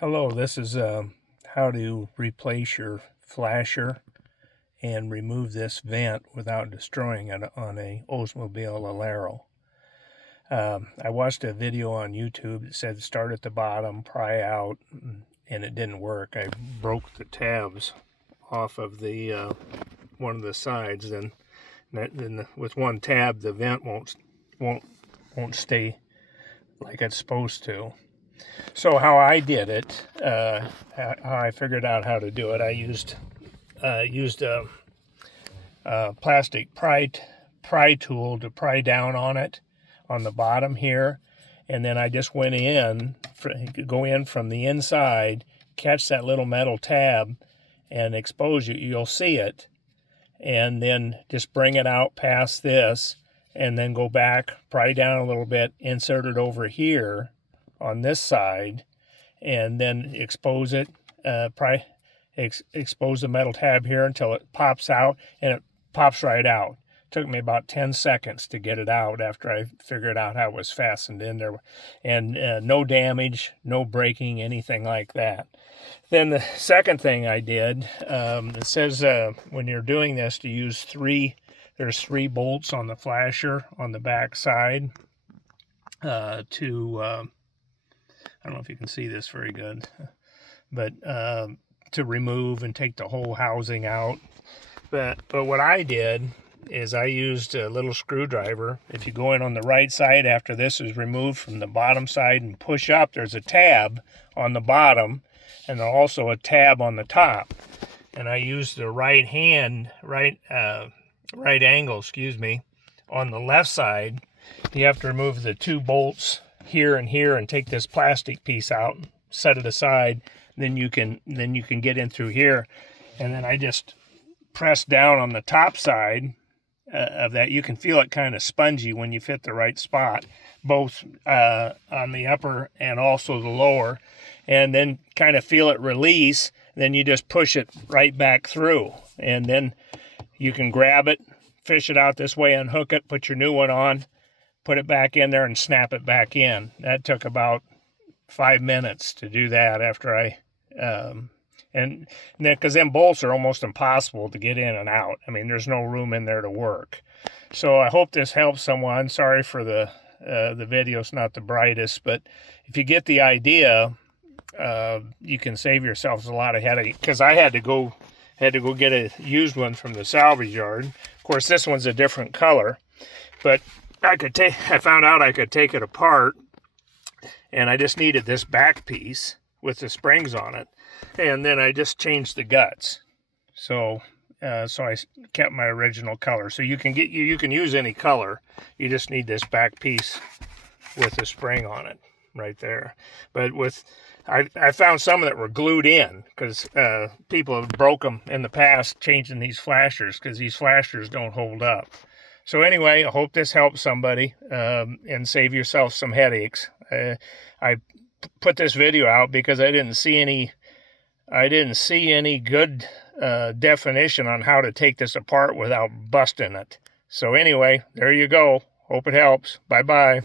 Hello, this is how to replace your flasher and remove this vent without destroying it on a Oldsmobile Alero. I watched a video on YouTube that said start at the bottom, pry out, and it didn't work. I broke the tabs off of the one of the sides, and then with one tab the vent won't stay like it's supposed to. So how I did it, how I figured out how to do it, I used a plastic pry tool to pry down on it on the bottom here, and then I just went in, go in from the inside, catch that little metal tab, and expose it. You'll see it, and then just bring it out past this, and then go back, pry down a little bit, insert it over here on this side, and then expose it, expose the metal tab here until it pops out, and it pops right out. It took me about 10 seconds to get it out after I figured out how it was fastened in there, and no damage, no breaking, anything like that. Then the second thing I did, it says when you're doing this to use there's 3 bolts on the flasher on the back side I don't know if you can see this very good, but to remove and take the whole housing out. But what I did is I used a little screwdriver. If you go in on the right side after this is removed from the bottom side and push up, there's a tab on the bottom and also a tab on the top. And I used the right angle, on the left side. You have to remove the 2 bolts here and take this plastic piece out, set it aside, then you can get in through here. And then I just press down on the top side of that. You can feel it kind of spongy when you fit the right spot, both on the upper and also the lower, and then kind of feel it release. Then you just push it right back through, and then you can grab it, fish it out this way, unhook it, put your new one on, put it back in there, and snap it back in. That took about 5 minutes to do that after I, and then because them bolts are almost impossible to get in and out. I mean, there's no room in there to work. So I hope this helps someone. Sorry for the video's not the brightest, but if you get the idea, you can save yourselves a lot of headache, because I had to go get a used one from the salvage yard. Of course, this one's a different color, but I found out I could take it apart, and I just needed this back piece with the springs on it, and then I just changed the guts. So I kept my original color. So you can use any color. You just need this back piece with the spring on it right there. But I found some that were glued in, because people have broke them in the past changing these flashers, because these flashers don't hold up. So anyway, I hope this helps somebody and save yourself some headaches. I put this video out because I didn't see any good definition on how to take this apart without busting it. So anyway, there you go. Hope it helps. Bye-bye.